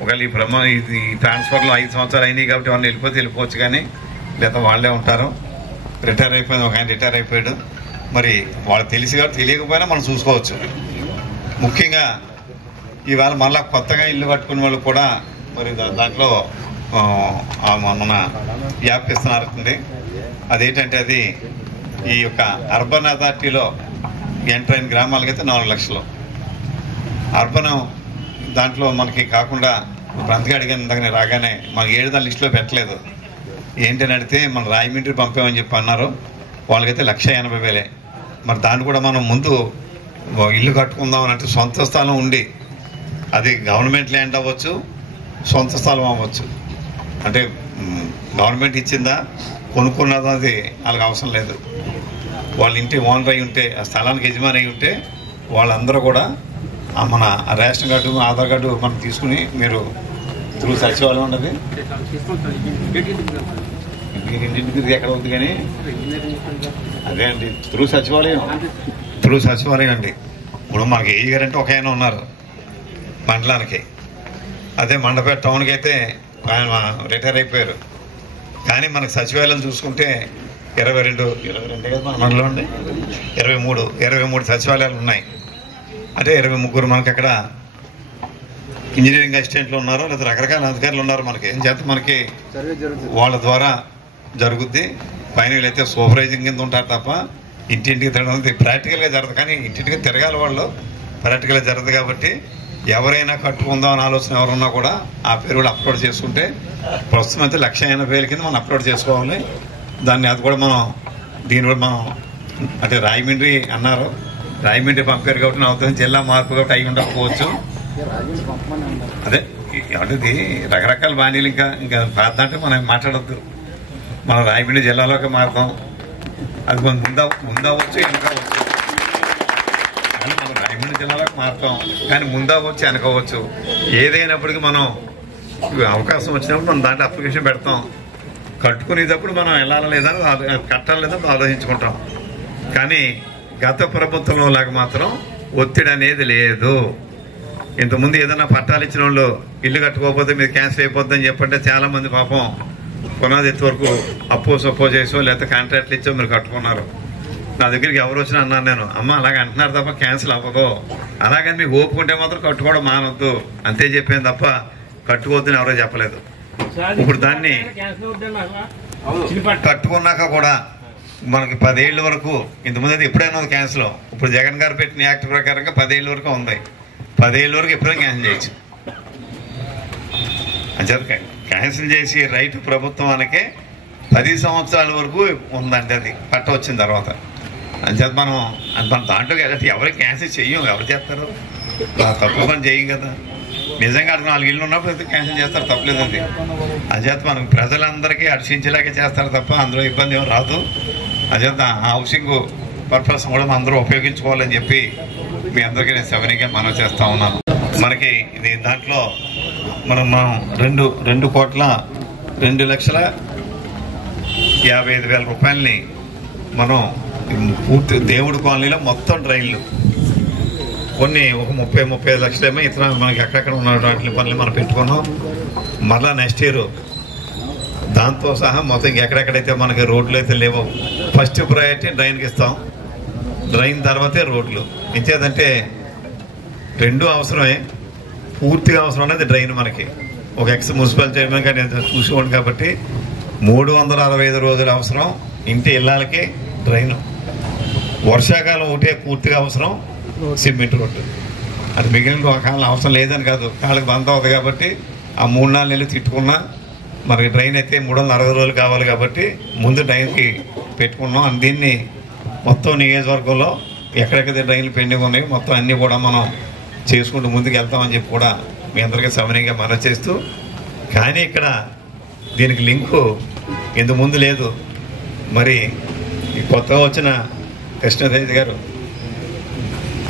ఒకవేళ ఈ ట్రాన్స్ఫర్లో 5 సంవత్సరాలు అయినాయి కాబట్టి వాళ్ళు వెళ్ళిపోవచ్చు, కానీ లేదా వాళ్ళే ఉంటారు. రిటైర్ అయిపోయింది, ఒక ఆయన రిటైర్ అయిపోయాడు. మరి వాళ్ళు తెలిసి కాబట్టి తెలియకపోయినా మనం చూసుకోవచ్చు. ముఖ్యంగా ఇవాళ మళ్ళీ కొత్తగా ఇల్లు కట్టుకునే వాళ్ళు కూడా మరి దాంట్లో మన యాప్ ఇస్తున్నారండి. అదేంటంటే అది ఈ యొక్క అర్బన్ అథారిటీలో ఎంటర్ అయిన గ్రామాలకైతే 4 లక్షలు. అర్బన్ దాంట్లో మనకి కాకుండా ఇప్పుడు అందుకే అడిగాను ఇందాక నేను రాగానే, మనకి 7 లిస్టులో పెట్టలేదు. ఏంటని అడిగితే మన రాయమండ్రి పంపామని చెప్పి అన్నారు. వాళ్ళకైతే 1,80,000. మరి దాన్ని కూడా మనం ముందు ఇల్లు కట్టుకుందాం అని అంటే సొంత స్థలం ఉండి, అది గవర్నమెంట్ ల్యాండ్ అవ్వచ్చు, సొంత స్థలం అవ్వచ్చు. అంటే గవర్నమెంట్ ఇచ్చిందా కొనుక్కున్నదా అది వాళ్ళకి అవసరం లేదు. వాళ్ళ ఇంటి ఓనర్ అయి ఉంటే, ఆ స్థలానికి యజమాని అయి ఉంటే వాళ్ళందరూ కూడా మన రేషన్ కార్డు, ఆధార్ కార్డు మనం తీసుకుని మీరు త్రూ సచివాలయం ఉండదు, ఇంటింటికి ఎక్కడ అవుతుంది కానీ అదే అండి త్రూ సచివాలయం అండి. ఇప్పుడు మాకు ఏఈ గారు అంటే ఒక ఆయన ఉన్నారు మండలానికి, అదే మండపేట టౌన్కి అయితే ఆయన రిటైర్ అయిపోయారు. కానీ మనకు సచివాలయం చూసుకుంటే 22 కదా మన మండలం అండి, 23 సచివాలయాలు ఉన్నాయి. అంటే 23 మనకి అక్కడ ఇంజనీరింగ్ అసిస్టెంట్లు ఉన్నారు, లేదా రకరకాల అధికారులు ఉన్నారు. మనకి ఏం చేస్తే మనకి వాళ్ళ ద్వారా జరుగుద్ది. పైన వీళ్ళైతే సూపర్వైజింగ్ కింద ఉంటారు తప్ప ఇంటింటికి తిరగడం ప్రాక్టికల్గా జరగదు, కానీ ఇంటింటికి తిరగాలి వాళ్ళు, ప్రాక్టికల్గా జరగదు. కాబట్టి ఎవరైనా కట్టుకుందాం అని ఆలోచన ఎవరున్నా కూడా ఆ పేరు కూడా అప్లోడ్ చేసుకుంటే ప్రస్తుతం అయితే 1,80,000 కింద మనం అప్లోడ్ చేసుకోవాలి. దాన్ని అది కూడా మనం దీని కూడా మనం అంటే రాయమండ్రి అన్నారు, రాయమండ్రి పంపారు కాబట్టి అవుతుంది, జిల్లా మార్పు కాబట్టి అయి ఉండకపోవచ్చు. అదే అంటే ఇది రకరకాల బాణీలు ఇంకా పాత అంటే మనం మాట్లాడద్దు. మనం రాయమండ్రి జిల్లాలోకి మారుతాం, అది ముందవచ్చు వెనకవచ్చు. కానీ మనం రాయమండ్రి జిల్లాలోకి మారుతాం, కానీ ముందవచ్చు వెనకవచ్చు. ఏదైనప్పటికీ మనం అవకాశం వచ్చినప్పుడు మనం దాంట్లో అప్లికేషన్ పెడతాం. కట్టుకునేటప్పుడు మనం వెళ్ళాలా లేదా కట్టాలి లేదా ఆలోచించుకుంటాం. కానీ గత ప్రభుత్వంలో లాగా మాత్రం ఒత్తిడి అనేది లేదు. ఇంతకుముందు ఏదైనా పట్టాలు ఇచ్చిన వాళ్ళు ఇల్లు కట్టుకోకపోతే మీరు క్యాన్సిల్ అయిపోద్దని చెప్పంటే చాలా మంది పాపం పునాది ఎత్తు వరకు అప్పో సప్పో చేసో లేకపోతే కాంట్రాక్ట్లు ఇచ్చో మీరు కట్టుకున్నారు. నా దగ్గరికి ఎవరు వచ్చినా అన్నాను నేను, అమ్మ అలాగ అంటున్నారు తప్ప క్యాన్సిల్ అవ్వదు, అలాగని మీకు ఓపుకుంటే మాత్రం కట్టుకోవడం మానొద్దు అంతే చెప్పాను తప్ప కట్టుకోవద్దని ఎవరో చెప్పలేదు. ఇప్పుడు దాన్ని కట్టుకున్నాక కూడా మనకి 10 ఏళ్ళ వరకు, ఇంతకుముందు అయితే ఎప్పుడైనా ఉంది క్యాన్సిల్. ఇప్పుడు జగన్ గారు పెట్టిన యాక్ట్ ప్రకారంగా 10 ఏళ్ళ వరకు ఉంది. 10 ఏళ్ళ వరకు ఎప్పుడైనా క్యాన్సిల్ చేయొచ్చు. అంచేత క్యాన్సిల్ చేసి రైతు ప్రభుత్వానికే 10 సంవత్సరాల వరకు ఉందండి అది పట్ట వచ్చిన తర్వాత. అంచేత మనం దాంట్లో ఎవరికి క్యాన్సిల్ చెయ్యం, ఎవరు చేస్తారు, తప్పు పని చేయం కదా. నిజంగా 4 ఇళ్ళు ఉన్నప్పుడు అయితే క్యాన్సిల్ చేస్తారు, తప్పలేదు అది. అంచేత మనం ప్రజలందరికీ హర్షించేలాగే చేస్తారు తప్ప అందులో ఇబ్బంది ఏం రాదు. అంచేత ఆ హౌసింగ్ పర్పస్ కూడా అందరూ ఉపయోగించుకోవాలని చెప్పి మీ అందరికీ నేను సవినీగా మనం చేస్తా ఉన్నాను. మనకి ఇది దాంట్లో మనం 2,2,55,000 రూపాయలని మనం పూర్తి దేవుడి కాలనీలో మొత్తం డ్రైన్లు కొన్ని ఒక 30-35 లక్షలేమో ఇతర మనకి ఎక్కడెక్కడ ఉన్న వాటి పనులు మనం పెట్టుకున్నాం. మరలా నెక్స్ట్ ఇయర్ దాంతో సహా మొత్తం ఎక్కడెక్కడైతే మనకి రోడ్లు అయితే లేవో ఫస్ట్ ప్రయారిటీ డ్రైన్కి ఇస్తాం, డ్రైన్ తర్వాతే రోడ్లు. ఇంకేదంటే 2 అవసరమే, పూర్తిగా అవసరం అనేది డ్రైన్. మనకి ఒక ఎక్స్ మున్సిపల్ చైర్మన్ గా నేను చూసుకోండి కాబట్టి 365 రోజులు అవసరం ఇంటి ఇళ్ళకి డ్రైన్. వర్షాకాలం ఒకటే పూర్తిగా అవసరం సిమెంట్ రోడ్డు. అది మిగిలిన కాలం అవసరం లేదని కాదు, కాళ్ళకి బంద్ అవుతుంది కాబట్టి ఆ 3-4 నెలలు తిట్టుకున్నా మనకి డ్రైన్ అయితే 360 రోజులు కావాలి కాబట్టి ముందు డ్రైన్కి పెట్టుకున్నాం. దీన్ని మొత్తం నియోజకవర్గంలో ఎక్కడెక్కడైతే డ్రైన్లు పెండింగ్ ఉన్నాయో మొత్తం అన్నీ కూడా మనం చేసుకుంటూ ముందుకు వెళ్తామని చెప్పి కూడా మీ అందరికీ సవినీయంగా మనవి చేస్తూ, కానీ ఇక్కడ దీనికి లింకు ఇంతకు ముందు లేదు. మరి ఈ కొత్తగా వచ్చిన కృష్ణదేవి గారు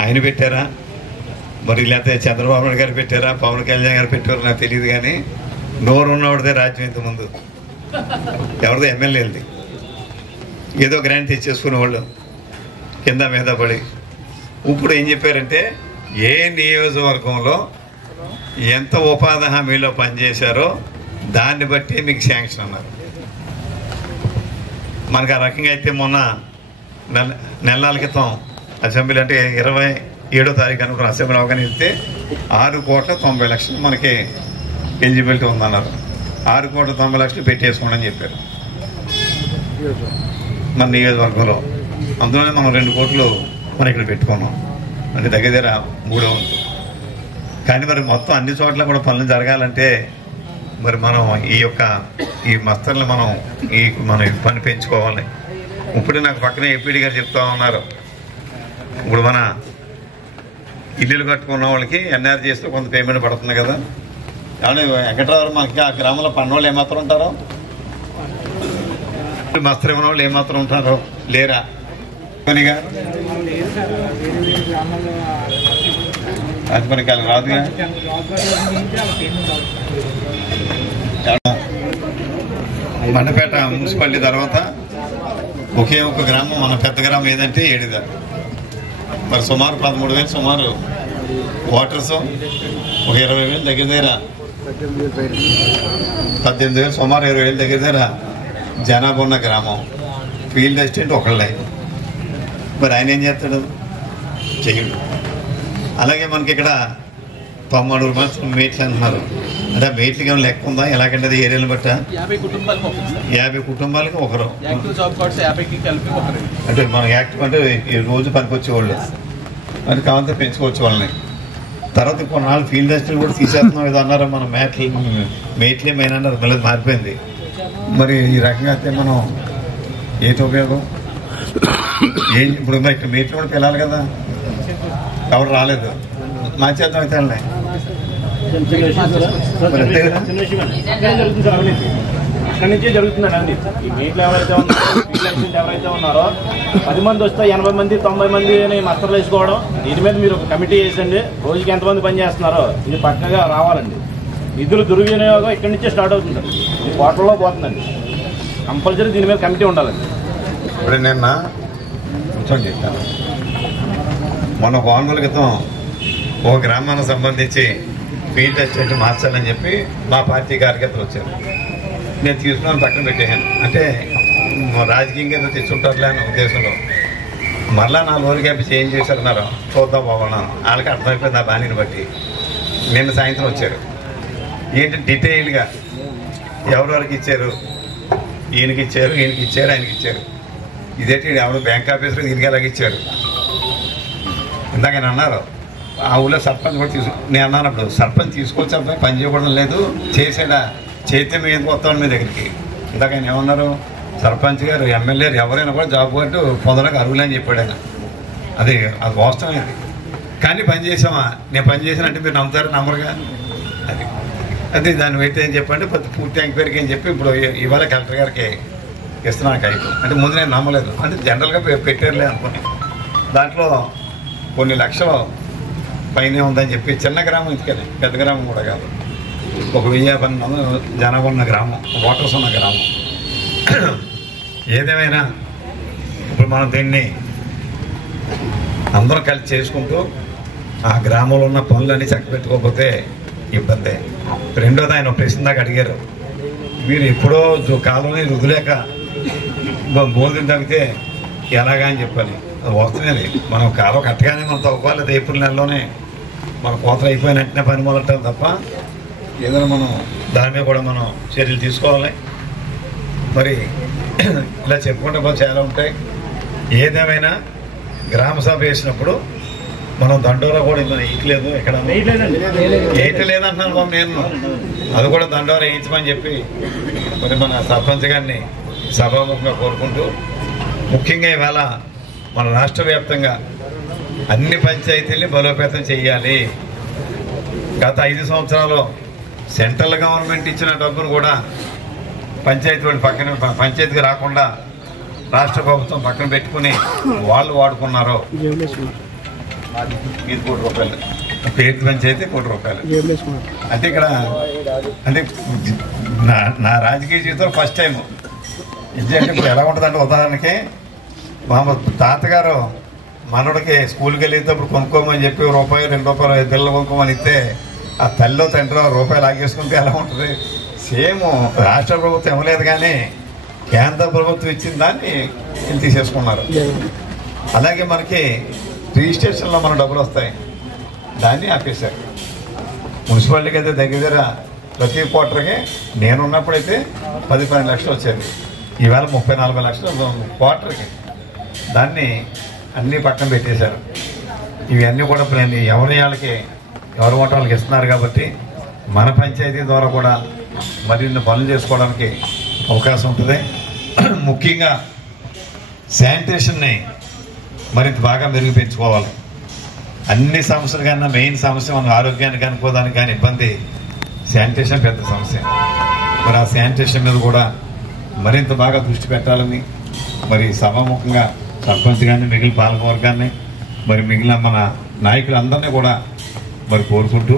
ఆయన పెట్టారా, మరి లేకపోతే చంద్రబాబు నాయుడు గారు పెట్టారా, పవన్ కళ్యాణ్ గారు పెట్టారో నాకు తెలియదు. కానీ నోరు ఉన్నవాడిదే రాజ్యం ఇంతకుముందు, ఎవరిదో ఎమ్మెల్యేలది. ఏదో గ్రాంట్ తెచ్చేసుకునేవాళ్ళు కింద మీద పడి. ఇప్పుడు ఏం చెప్పారంటే ఏ నియోజకవర్గంలో ఎంత ఉపాధి హామీలో పనిచేశారో దాన్ని బట్టి మీకు శాంక్షన్ అన్నారు. మనకు ఆ రకంగా అయితే మొన్న నెలల క్రితం అసెంబ్లీ అంటే 27వ తారీఖు అనుకున్న అసెంబ్లీ అవగానే వెళ్తే 6,90,00,000 మనకి ఎలిజిబిలిటీ ఉందన్నారు. 6,90,00,000 పెట్టేసుకోండి అని చెప్పారు మన నియోజకవర్గంలో. అందులోనే మనం 2 కోట్లు మనం ఇక్కడ పెట్టుకున్నాం, అంటే దగ్గర 3 ఉంది. కానీ మరి మొత్తం అన్ని చోట్ల కూడా పనులు జరగాలంటే మరి మనం ఈ మస్తర్లు మనం పని పెంచుకోవాలి. ఇప్పుడు నాకు పక్కనే ఏపీడీ గారు చెప్తా ఉన్నారు, ఇప్పుడు మన ఇల్లులు కట్టుకున్న వాళ్ళకి ఎన్ఆర్జీఎస్లో కొంత పేమెంట్ పడుతుంది కదా. కానీ వెంకటరావు మనకి ఆ గ్రామంలో పన్నోళ్ళు ఏమాత్రం ఉంటారో, మస్తరు ఇవ్వని వాళ్ళు ఏమాత్రం ఉంటారో లేరా? అది మనకి అలా రాదుగా. మండపేట మున్సిపాలిటీ తర్వాత ఒకే ఒక గ్రామం మన పెద్ద గ్రామం ఏదంటే ఏడిద. మరి సుమారు 13,000 సుమారు వాటర్స్, ఒక 20,000 దగ్గర 18,000 సుమారు 20,000 దగ్గర జనాభా ఉన్న గ్రామం. ఫీల్డ్ అసిస్టెంట్ ఒకళ్ళే. మరి ఆయన ఏం చేస్తాడు? చెయ్యడు. అలాగే మనకి ఇక్కడ 90 రూపాయలు మీట్లు అంటున్నారు. అంటే వెయిట్లకి ఏమైనా లెక్క ఉందా? ఎలాగంటే అది ఏరియాని బట్ట 50 కుటుంబాలకు ఒకరు, 50 కుటుంబాలకి ఒకరు. యాక్టివ్ జాబ్ కార్డ్స్ 50కి కలిపి ఒకరు. అంటే మనం యాక్టివ్ అంటే ఈ రోజు పనికొచ్చేవాళ్ళు అది కావాలంటే పెంచుకోవచ్చు వాళ్ళని. తర్వాత కొన్నాళ్ళు ఫీల్డ్ అసిస్టెంట్ కూడా తీసేస్తున్నాం ఏదో అన్నారు. మనం మేట్లే మెయిన్ అన్నారు, మళ్ళీ మారిపోయింది. మరి ఈ రకంగా అయితే మనం ఏంటి ఉపయోగం? ఇప్పుడు మరి ఇక్కడ మేట్లు కూడా పిల్లాలి కదా, ఎవరు రాలేదు, మార్చేద్దాం అయితే వాళ్ళని. అక్కడి నుంచే జరుగుతుందండి అండి. ఈ మీట్లు ఎవరైతే ఉన్నారో 10 మంది వస్తే 80 మంది 90 మంది అని మస్తర్లు వేసుకోవడం. దీని మీద మీరు ఒక కమిటీ వేసండి, రోజుకి ఎంతమంది పని చేస్తున్నారో ఇది పక్కగా రావాలండి. నిధులు దుర్వినియోగం ఇక్కడి నుంచే స్టార్ట్ అవుతుంది, ఇది కోట్లలో పోతుందండి. కంపల్సరీ దీని మీద కమిటీ ఉండాలండి. ఇప్పుడు నిన్న కూర్చోండి, మొన్న 1 వారం క్రితం ఒక గ్రామానికి సంబంధించి ఫీల్డ్ అసిస్టెంట్ మార్చాలని చెప్పి మా పార్టీ కార్యకర్తలు వచ్చారు. నేను తీసుకున్నాను, పక్కన పెట్టేసాను. అంటే రాజకీయంగా ఏదో తెచ్చుంటారులే అనే ఉద్దేశంలో మరలా 4 రోజులు గ్యాప్ చేంజ్ చేశారన్నారు. చూద్దాం బాగున్నాను, వాళ్ళకి అర్థమైపోయింది ఆ బాణీని బట్టి. నిన్న సాయంత్రం వచ్చారు, ఏంటి డీటెయిల్గా ఎవరెవరికి ఇచ్చారు, ఈయనకి ఇచ్చారు, ఈయనకి ఇచ్చారు, ఆయనకి ఇచ్చారు. ఇదేంటి ఎవరు బ్యాంక్ ఆఫీసర్ దీనికి ఎలాగ ఇచ్చారు. ఇందాక ఆయన అన్నారు ఆ ఊళ్ళో సర్పంచ్ కూడా నేను అన్నాను అప్పుడు, సర్పంచ్ తీసుకొచ్చి అబ్బాయి పని చేయకూడదు లేదు, చేసాడా చేస్తే మేము ఎందుకు వస్తాను మీ దగ్గరికి. ఇందాక ఆయన ఏమన్నారు, సర్పంచ్ గారు ఎమ్మెల్యే ఎవరైనా కూడా జాబ్ కార్డు పొందడానికి అర్హులు అని చెప్పాడు ఆయన. అది వాస్తవమైంది. కానీ పని చేసామా, నేను పని చేసినట్టు మీరు నమ్ముతారు నమ్మరుగా. అది దాన్ని పెట్టి అని చెప్పండి పూర్తి ఎంక్వైరీకి అని చెప్పి ఇప్పుడు ఇవాళ కలెక్టర్ గారికి ఇస్తున్నాను కైపు. అంటే ముందు నేను నమ్మలేదు, అంటే జనరల్గా పెట్టారులే అనుకుని. దాంట్లో కొన్ని లక్షలు పైనే ఉందని చెప్పి, చిన్న గ్రామం ఇంతకనే, పెద్ద గ్రామం కూడా కాదు, ఒక 1050 జనాభా ఉన్న గ్రామం, ఓటర్స్ ఉన్న గ్రామం. ఏదేమైనా ఇప్పుడు మనం దీన్ని అందరం కలిసి చేసుకుంటూ ఆ గ్రామంలో ఉన్న పనులన్నీ చక్కబెట్టుకోకపోతే ఇబ్బందే. రెండోది ఆయన ప్రశ్న దాకా అడిగారు, మీరు ఎప్పుడో కాలంలో రుదులేక బోధన తగ్గితే ఎలాగా అని చెప్పాలి. అది వస్తున్నది, మనం కాలం కట్టగానే మనం తవ్వుకోవాలి. ఏప్రిల్ నెలలోనే మన కోతలు అయిపోయిన వెంటనే పని మొదలెట్టాలి తప్ప ఏదైనా మనం దాని మీద కూడా మనం చర్యలు తీసుకోవాలి. మరి ఇలా చెప్పుకుంటే చాలా ఉంటాయి. ఏదేమైనా గ్రామ సభ వేసినప్పుడు మనం దండోరా కూడా వేయట్లేదు, ఎక్కడ వేయట్లేదంటున్నాను బాబు నేను. అది కూడా దండోరా వేయించమని చెప్పి మరి మన సర్పంచ్ గారిని సభాముఖంగా కోరుకుంటూ, ముఖ్యంగా ఈవేళ మన రాష్ట్ర వ్యాప్తంగా అన్ని పంచాయతీల్ని బలోపేతం చేయాలి. గత 5 సంవత్సరాలు సెంట్రల్ గవర్నమెంట్ ఇచ్చిన డబ్బును కూడా పంచాయతీ వాళ్ళు పంచాయతీకి రాకుండా రాష్ట్ర ప్రభుత్వం పక్కన పెట్టుకుని వాళ్ళు వాడుకున్నారు. ఇది ₹1 పేరు పంచాయతీ ₹1. అంటే ఇక్కడ అంటే నా రాజకీయ జీవితంలో ఫస్ట్ టైం ఇచ్చేయండి. ఇప్పుడు ఎలా ఉంటుందంటే, ఉదాహరణకి మా తాతగారు మనోడికి స్కూల్కి వెళ్ళేటప్పుడు కొనుక్కోమని చెప్పి ₹1, ₹2 పిల్లలు కొనుక్కోమని ఇస్తే ఆ తల్లిలో తండ్రిలో ₹1 లాగేసుకుంటే ఎలా ఉంటుంది? సేమ్ రాష్ట్ర ప్రభుత్వం ఇవ్వలేదు కానీ కేంద్ర ప్రభుత్వం ఇచ్చిన దాన్ని తీసేసుకున్నారు. అలాగే మనకి రిజిస్ట్రేషన్లో మన డబ్బులు వస్తాయి, దాన్ని ఆపేశారు. మున్సిపాలిటీకి అయితే దగ్గర ప్రతి క్వార్టర్కి నేనున్నప్పుడైతే 10-12 లక్షలు వచ్చేది. ఈవేళ 30-40 లక్షలు క్వార్టర్కి. దాన్ని అన్నీ పక్కన పెట్టేశారు. ఇవన్నీ కూడా ఎవరి వాళ్ళకి ఎవరి ఓటు వాళ్ళకి ఇస్తున్నారు కాబట్టి మన పంచాయతీ ద్వారా కూడా మరిన్ని పనులు చేసుకోవడానికి అవకాశం ఉంటుంది. ముఖ్యంగా శానిటేషన్ని మరింత బాగా మెరుగుపెంచుకోవాలి. అన్ని సమస్యలు కన్నా మెయిన్ సమస్య మన ఆరోగ్యానికి అనుకోవడానికి కానీ ఇబ్బంది శానిటేషన్ పెద్ద సమస్య. మరి ఆ శానిటేషన్ మీద కూడా మరింత బాగా దృష్టి పెట్టాలని మరి సభాముఖంగా సర్పంచ్ గారిని, మిగిలిన పాలకవర్గాన్ని, మరి మిగిలిన మన నాయకులందరినీ కూడా మరి కోరుకుంటూ,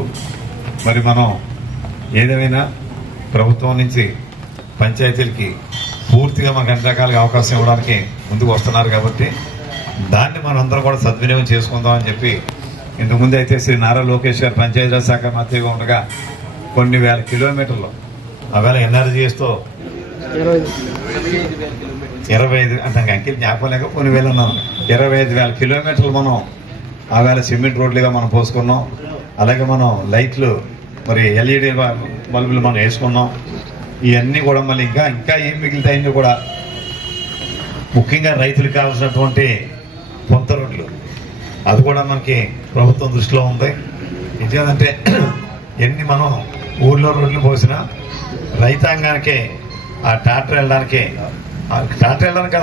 మరి మనం ఏదేమైనా ప్రభుత్వం నుంచి పంచాయతీలకి పూర్తిగా మనకు అన్ని రకాలుగా అవకాశం ఇవ్వడానికి ముందుకు వస్తున్నారు కాబట్టి దాన్ని మనం అందరం కూడా సద్వినియోగం చేసుకుందామని చెప్పి, ఇంతకుముందు అయితే శ్రీ నారా లోకేష్ గారు పంచాయతీరాజ్ శాఖ మంత్రిగా ఉండగా కొన్ని వేల కిలోమీటర్లు ఆవేళ ఎన్ఆర్జీఎస్తో 25 అంటే అంకెలు జ్ఞాపకం లేక కొన్ని వేలు ఉన్నాం, 25,000 కిలోమీటర్లు మనం ఆవేళ సిమెంట్ రోడ్లుగా మనం పోసుకున్నాం. అలాగే మనం లైట్లు మరి ఎల్ఈడి బల్బులు మనం వేసుకున్నాం. ఇవన్నీ కూడా మళ్ళీ ఇంకా ఏం మిగులుతాయని కూడా ముఖ్యంగా రైతులకు కావాల్సినటువంటి పొంత రోడ్లు అది కూడా మనకి ప్రభుత్వం దృష్టిలో ఉంది. ఇంకేదంటే ఎన్ని మనం ఊళ్ళో రోడ్లు పోసినా రైతాంగానికి ఆ ట్రాక్టర్ వెళ్ళడానికి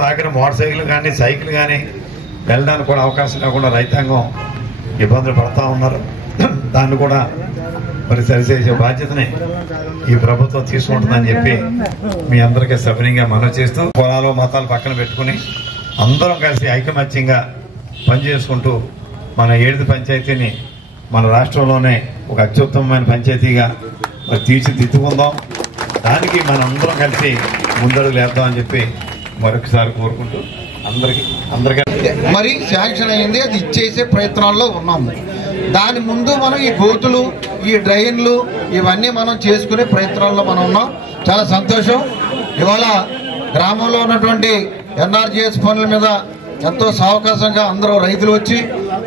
ఆఖరి మోటార్ సైకిల్ కానీ సైకిల్ కానీ వెళ్ళడానికి కూడా అవకాశం లేకుండా రైతాంగం ఇబ్బందులు పడుతూ ఉన్నారు. దాన్ని కూడా మరి సరిచేసే బాధ్యతని ఈ ప్రభుత్వం తీసుకుంటుందని చెప్పి మీ అందరికీ సవినయంగా మనవి చేస్తూ పొలాలు మతాలు పక్కన పెట్టుకుని అందరం కలిసి ఐకమత్యంగా పనిచేసుకుంటూ మన 7వ పంచాయతీని మన రాష్ట్రంలోనే ఒక అత్యుత్తమమైన పంచాయతీగా మరి తీర్చిదిద్దుకుందాం. దానికి మన అందరం కలిసి ముందడుగు లేద్దామని చెప్పి మరొకసారి కోరుకుంటూ అందరికీ మరి శాంక్షన్ అయింది, అది ఇచ్చేసే ప్రయత్నాల్లో ఉన్నాము. దాని ముందు మనం ఈ గోతులు, ఈ డ్రైన్లు ఇవన్నీ మనం చేసుకునే ప్రయత్నాల్లో మనం ఉన్నాం. చాలా సంతోషం. ఇవాళ గ్రామంలో ఉన్నటువంటి ఎన్ఆర్జీఎస్ పనుల మీద ఎంతో సావకాశంగా అందరూ రైతులు వచ్చి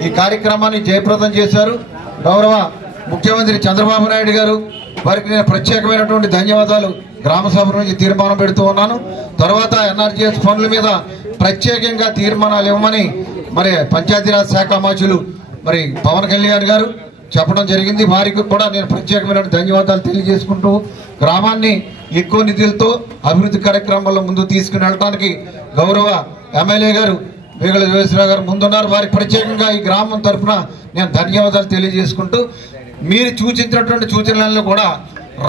ఈ కార్యక్రమాన్ని జయప్రదం చేశారు. గౌరవ ముఖ్యమంత్రి చంద్రబాబు నాయుడు గారు వారికి నేను ప్రత్యేకమైనటువంటి ధన్యవాదాలు గ్రామ సభ నుంచి తీర్మానం పెడుతూ ఉన్నాను. తర్వాత ఎన్ఆర్జీఎస్ పనుల మీద ప్రత్యేకంగా తీర్మానాలు ఇవ్వమని మరి పంచాయతీరాజ్ శాఖ మంత్రులు మరి పవన్ కళ్యాణ్ గారు చెప్పడం జరిగింది. వారికి కూడా నేను ప్రత్యేకమైన ధన్యవాదాలు తెలియజేసుకుంటూ గ్రామాన్ని ఎక్కువ నిధులతో అభివృద్ధి కార్యక్రమాల్లో ముందుకు తీసుకుని వెళ్ళడానికి గౌరవ ఎమ్మెల్యే గారు వేగల జోగేశ్వరరావు గారు ముందున్నారు. వారికి ప్రత్యేకంగా ఈ గ్రామం తరఫున నేను ధన్యవాదాలు తెలియజేసుకుంటూ మీరు సూచించినటువంటి సూచనలను కూడా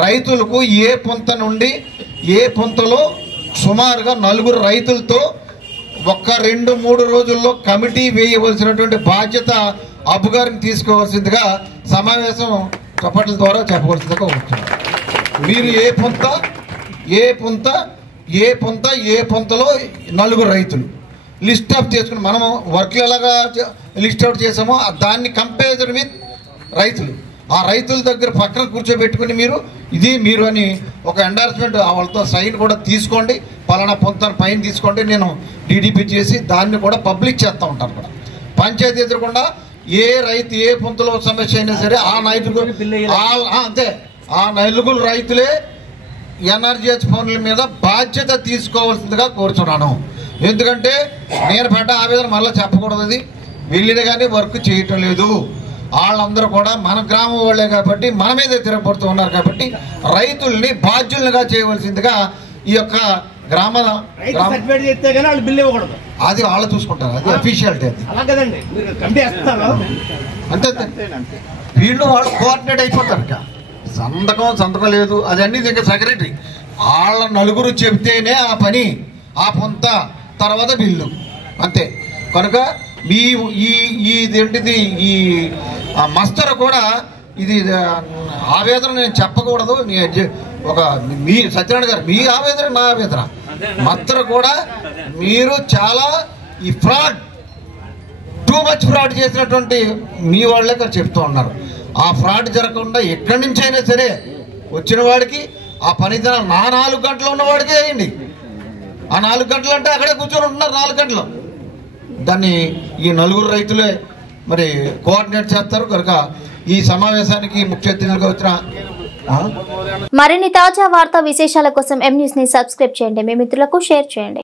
రైతులకు ఏ పొంత నుండి ఏ పొంతలో సుమారుగా 4 రైతులతో 1-2-3 రోజుల్లో కమిటీ వేయవలసినటువంటి బాధ్యత అబ్బు గారిని తీసుకోవాల్సిందిగా సమావేశం చప్పట్ల ద్వారా చెప్పవలసిందిగా ఉంటుంది. మీరు ఏ పొంతలో 4 రైతులు లిస్ట్ అవుట్ చేసుకుని మనము వర్క్లు ఎలాగా లిస్ట్ అవుట్ చేసామో దాన్ని కంపేర్ విత్ రైతులు, ఆ రైతుల దగ్గర పక్కన కూర్చోబెట్టుకుని మీరు అని ఒక ఎండార్స్మెంట్ వాళ్ళతో సైన్ కూడా తీసుకోండి, పలానా పొంతను పైన తీసుకోండి, నేను డీడీపీ చేసి దాన్ని కూడా పబ్లిక్ చేస్తూ ఉంటాను. కూడా పంచాయతీ ఎదురకుండా ఏ రైతు ఏ పొంతలో సమస్య అయినా సరే ఆ అంతే ఆ 4 రైతులే ఎన్ఆర్జీఎస్ పనుల మీద బాధ్యత తీసుకోవాల్సిందిగా కోరుతున్నాను. ఎందుకంటే నేను పడ్డ ఆవేదన మళ్ళీ చెప్పకూడదు. అది వెళ్ళిన కానీ వర్క్ చేయటం లేదు. వాళ్ళందరూ కూడా మన గ్రామం వాళ్ళే కాబట్టి మన మీదే తిరగబడుతూ ఉన్నారు కాబట్టి రైతుల్ని బాధ్యులుగా చేయవలసిందిగా ఈ యొక్క అది వాళ్ళు చూసుకుంటారు. అది అఫీషియాలిటీ. అంతే వీళ్ళు వాళ్ళు కోఆర్డినేట్ అయిపోతారు. సంతకం లేదు అది అన్ని దగ్గర సెక్రటరీ వాళ్ళ 4 చెబితేనే ఆ పని, ఆ పొంత, తర్వాత బిల్లు అంతే. కనుక ఇదేంటిది ఈ మస్తర కూడా ఇది ఆవేదన నేను చెప్పకూడదు. మీ సత్యనారాయణ గారు మీ ఆవేదన నా ఆవేదన. మస్తర కూడా మీరు చాలా ఈ ఫ్రాడ్ టూ మచ్ ఫ్రాడ్ చేసినటువంటి మీ వాళ్ళే చెప్తూ ఉన్నారు. ఆ ఫ్రాడ్ జరగకుండా ఎక్కడి నుంచి అయినా సరే వచ్చిన వాడికి ఆ పనిదినం 4 గంటలు ఉన్నవాడికే వేయండి. ఆ 4 గంటలు అంటే అక్కడే కూర్చొని ఉంటున్నారు 4 గంటలు. దాన్ని ఈ 4 రైతులే మరి కోఆర్డినేట్ చేస్తారు. కనుక ఈ సమావేశానికి ముఖ్య అతిథులుగా వచ్చిన మరిన్ని తాజా వార్తా విశేషాల కోసం M News ని సబ్స్క్రైబ్ చేయండి, మీ మిత్రులకు షేర్ చేయండి.